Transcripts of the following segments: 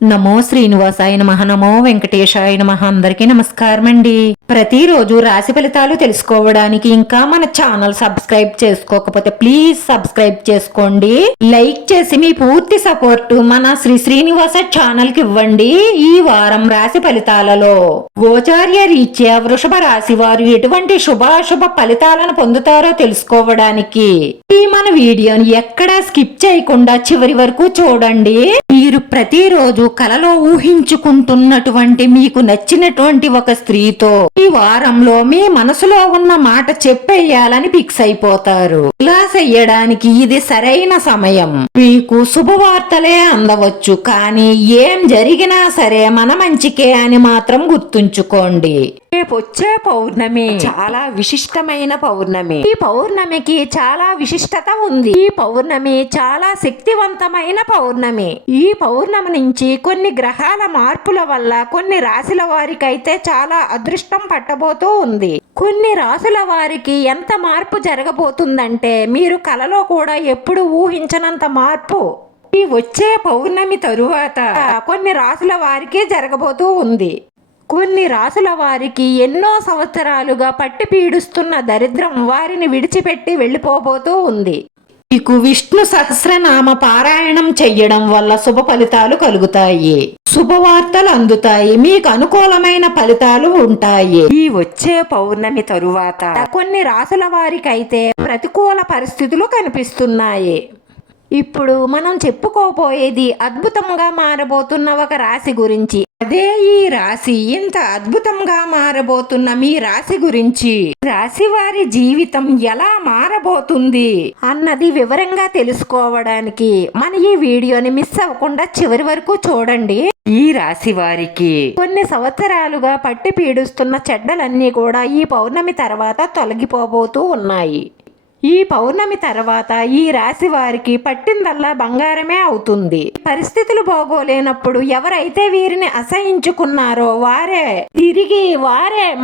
నమో శ్రీనివాసాయ నమః. నమో వెంకటేశాయ నమః. అందరికీ నమస్కారం అండి. ప్రతిరోజు రాశి ఫలితాలు తెలుసుకోవడానికి ఇంకా మన ఛానల్ సబ్స్క్రైబ్ చేసుకోకపోతే ప్లీజ్ సబ్స్క్రైబ్ చేసుకోండి. లైక్ చేసి మీ పూర్తి సపోర్ట్ మన శ్రీనివాస ఛానల్ కి ఇవ్వండి. ఈ వారం రాశి ఫలితాలలో గోచార్య రీత్యా వృషభ రాశి వారు ఎటువంటి శుభాశుభ ఫలితాలను పొందుతారో తెలుసుకోవడానికి ఈ మన వీడియోని ఎక్కడా స్కిప్ చేయకుండా చివరి వరకు చూడండి. మీరు ప్రతిరోజు కలలో ఊహించుకుంటున్నటువంటి మీకు నచ్చినటువంటి ఒక స్త్రీతో ఈ వారంలో మీ మనసులో ఉన్న మాట చెప్పేయాలని ఫిక్స్ అయిపోతారు. ఇలా చెయ్యడానికి ఇది సరైన సమయం. మీకు శుభవార్తలే అందవచ్చు, కానీ ఏం జరిగినా సరే మన మంచికే అని మాత్రం గుర్తుంచుకోండి. రేపొచ్చే పౌర్ణమి చాలా విశిష్టమైన పౌర్ణమి. ఈ పౌర్ణమికి చాలా విశిష్టత ఉంది. ఈ పౌర్ణమి చాలా శక్తివంతమైన పౌర్ణమి. ఈ పౌర్ణమి నుంచి కొన్ని గ్రహాల మార్పుల వల్ల కొన్ని రాశుల వారికైతే చాలా అదృష్టం పట్టబోతూ ఉంది. కొన్ని రాశుల వారికి ఎంత మార్పు జరగబోతుందంటే మీరు కలలో కూడా ఎప్పుడు ఊహించనంత మార్పు ఈ వచ్చే పౌర్ణమి తరువాత కొన్ని రాశుల వారికి జరగబోతూ ఉంది. కొన్ని రాశుల వారికి ఎన్నో సంవత్సరాలుగా పట్టి పీడుస్తున్న దరిద్రం వారిని విడిచిపెట్టి వెళ్ళిపోబోతూ ఉంది. మీకు విష్ణు సహస్రనామ పారాయణం చెయ్యడం వల్ల శుభ ఫలితాలు కలుగుతాయి. శుభవార్తలు అందుతాయి. మీకు అనుకూలమైన ఫలితాలు ఉంటాయి. ఈ వచ్చే పౌర్ణమి తరువాత కొన్ని రాశుల వారికైతే ప్రతికూల పరిస్థితులు కనిపిస్తున్నాయి. ఇప్పుడు మనం చెప్పుకోబోయేది అద్భుతంగా మారబోతున్న ఒక రాశి గురించి. అదే ఈ రాశి. ఇంత అద్భుతంగా మారబోతున్న మీ రాశి గురించి, రాశి వారి జీవితం ఎలా మారబోతుంది అన్నది వివరంగా తెలుసుకోవడానికి మన ఈ వీడియోని మిస్ అవ్వకుండా చివరి వరకు చూడండి. ఈ రాశి వారికి కొన్ని సంవత్సరాలుగా పట్టి పీడుస్తున్న చెడ్డలన్నీ కూడా ఈ పౌర్ణమి తర్వాత తొలగిపోబోతూ ఉన్నాయి. ఈ పౌర్ణమి తర్వాత ఈ రాశి వారికి పట్టిందల్లా బంగారమే అవుతుంది. పరిస్థితులు బాగోలేనప్పుడు ఎవరైతే వీరిని అసహించుకున్నారో వారే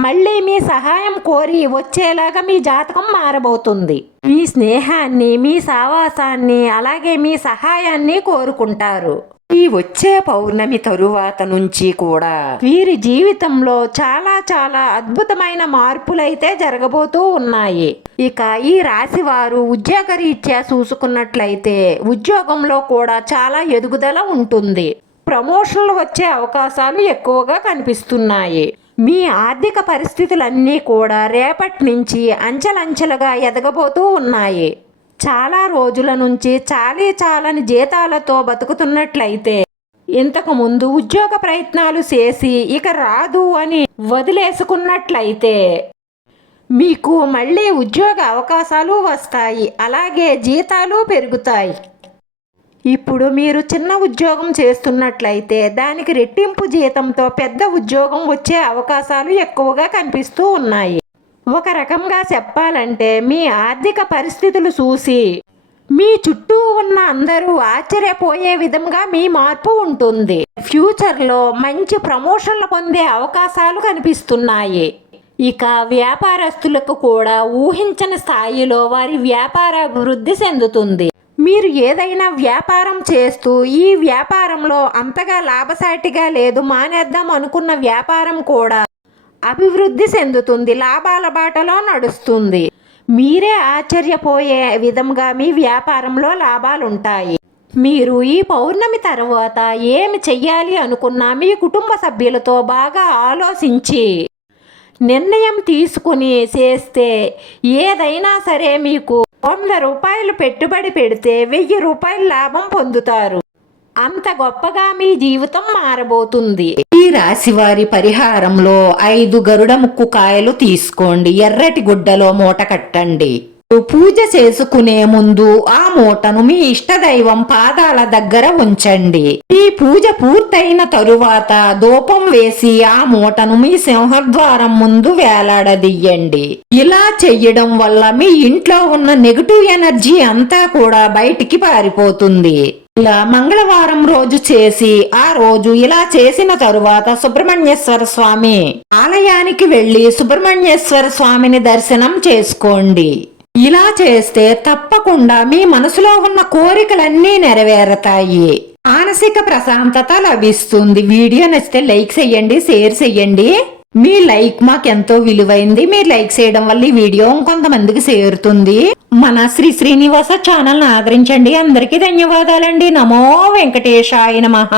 మళ్ళీ మీ సహాయం కోరి వచ్చేలాగా మీ జాతకం మారబోతుంది. మీ స్నేహాన్ని, మీ సావాసాన్ని, అలాగే మీ సహాయాన్ని కోరుకుంటారు. ఈ వచ్చే పౌర్ణమి తరువాత నుంచి కూడా వీరి జీవితంలో చాలా చాలా అద్భుతమైన మార్పులైతే జరగబోతూ ఉన్నాయి. ఇక ఈ రాశి వారు ఉద్యోగరీత్యా చూసుకున్నట్లయితే ఉద్యోగంలో కూడా చాలా ఎదుగుదల ఉంటుంది. ప్రమోషన్లు వచ్చే అవకాశాలు ఎక్కువగా కనిపిస్తున్నాయి. మీ ఆర్థిక పరిస్థితులన్నీ కూడా రేపటి నుంచి అంచెలంచెలుగా ఎదగబోతూ ఉన్నాయి. చాలా రోజుల నుంచి చాలని జీతాలతో బతుకుతున్నట్లయితే, ఇంతకు ముందు ఉద్యోగ ప్రయత్నాలు చేసి ఇక రాదు అని వదిలేసుకున్నట్లయితే మీకు మళ్ళీ ఉద్యోగ అవకాశాలు వస్తాయి. అలాగే జీతాలు పెరుగుతాయి. ఇప్పుడు మీరు చిన్న ఉద్యోగం చేస్తున్నట్లయితే దానికి రెట్టింపు జీతంతో పెద్ద ఉద్యోగం వచ్చే అవకాశాలు ఎక్కువగా కనిపిస్తూ ఉన్నాయి. ఒక రకంగా చెప్పాలంటే మీ ఆర్థిక పరిస్థితులు చూసి మీ చుట్టూ ఉన్న అందరూ ఆశ్చర్యపోయే విధంగా మీ మార్పు ఉంటుంది. ఫ్యూచర్లో మంచి ప్రమోషన్లు పొందే అవకాశాలు కనిపిస్తున్నాయి. ఇక వ్యాపారస్తులకు కూడా ఊహించని స్థాయిలో వారి వ్యాపార అభివృద్ధి చెందుతుంది. మీరు ఏదైనా వ్యాపారం చేస్తూ ఈ వ్యాపారంలో అంతగా లాభసాటిగా లేదు, మానేద్దాం అనుకున్న వ్యాపారం కూడా అభివృద్ధి చెందుతుంది, లాభాల బాటలో నడుస్తుంది. మీరే ఆశ్చర్యపోయే విధంగా మీ వ్యాపారంలో లాభాలుంటాయి. మీరు ఈ పౌర్ణమి తర్వాత ఏమి చెయ్యాలి అనుకున్నా మీ కుటుంబ సభ్యులతో బాగా ఆలోచించి నిర్ణయం తీసుకుని చేస్తే ఏదైనా సరే మీకు 100 రూపాయలు పెట్టుబడి పెడితే 1000 రూపాయల లాభం పొందుతారు. అంత గొప్పగా మీ జీవితం మారబోతుంది. ఈ రాశి వారి పరిహారంలో 5 గరుడ ముక్కు కాయలు తీసుకోండి. ఎర్రటి గుడ్డలో మూట కట్టండి. పూజ చేసుకునే ముందు ఆ మూటను మీ ఇష్టదైవం పాదాల దగ్గర ఉంచండి. ఈ పూజ పూర్తయిన తరువాత ధూపం వేసి ఆ మూటను మీ సింహద్వారం ముందు వేలాడదీయండి. ఇలా చెయ్యడం వల్ల మీ ఇంట్లో ఉన్న నెగటివ్ ఎనర్జీ అంతా కూడా బయటికి పారిపోతుంది. ఇలా మంగళవారం రోజు చేసి ఆ రోజు ఇలా చేసిన తరువాత సుబ్రహ్మణ్యేశ్వర స్వామి ఆలయానికి వెళ్లి సుబ్రహ్మణ్యేశ్వర స్వామిని దర్శనం చేసుకోండి. ఇలా చేస్తే తప్పకుండా మీ మనసులో ఉన్న కోరికలన్నీ నెరవేరతాయి. మానసిక ప్రశాంతత లభిస్తుంది. వీడియో నచ్చితే లైక్ చేయండి, షేర్ చేయండి. మీ లైక్ మాకెంతో విలువైంది. మీరు లైక్ చేయడం వల్ల ఈ వీడియో కొంతమందికి చేరుతుంది. మన శ్రీ శ్రీనివాస ఛానల్ ఆదరించండి. అందరికీ ధన్యవాదాలండి. నమో వెంకటేశాయ నమః.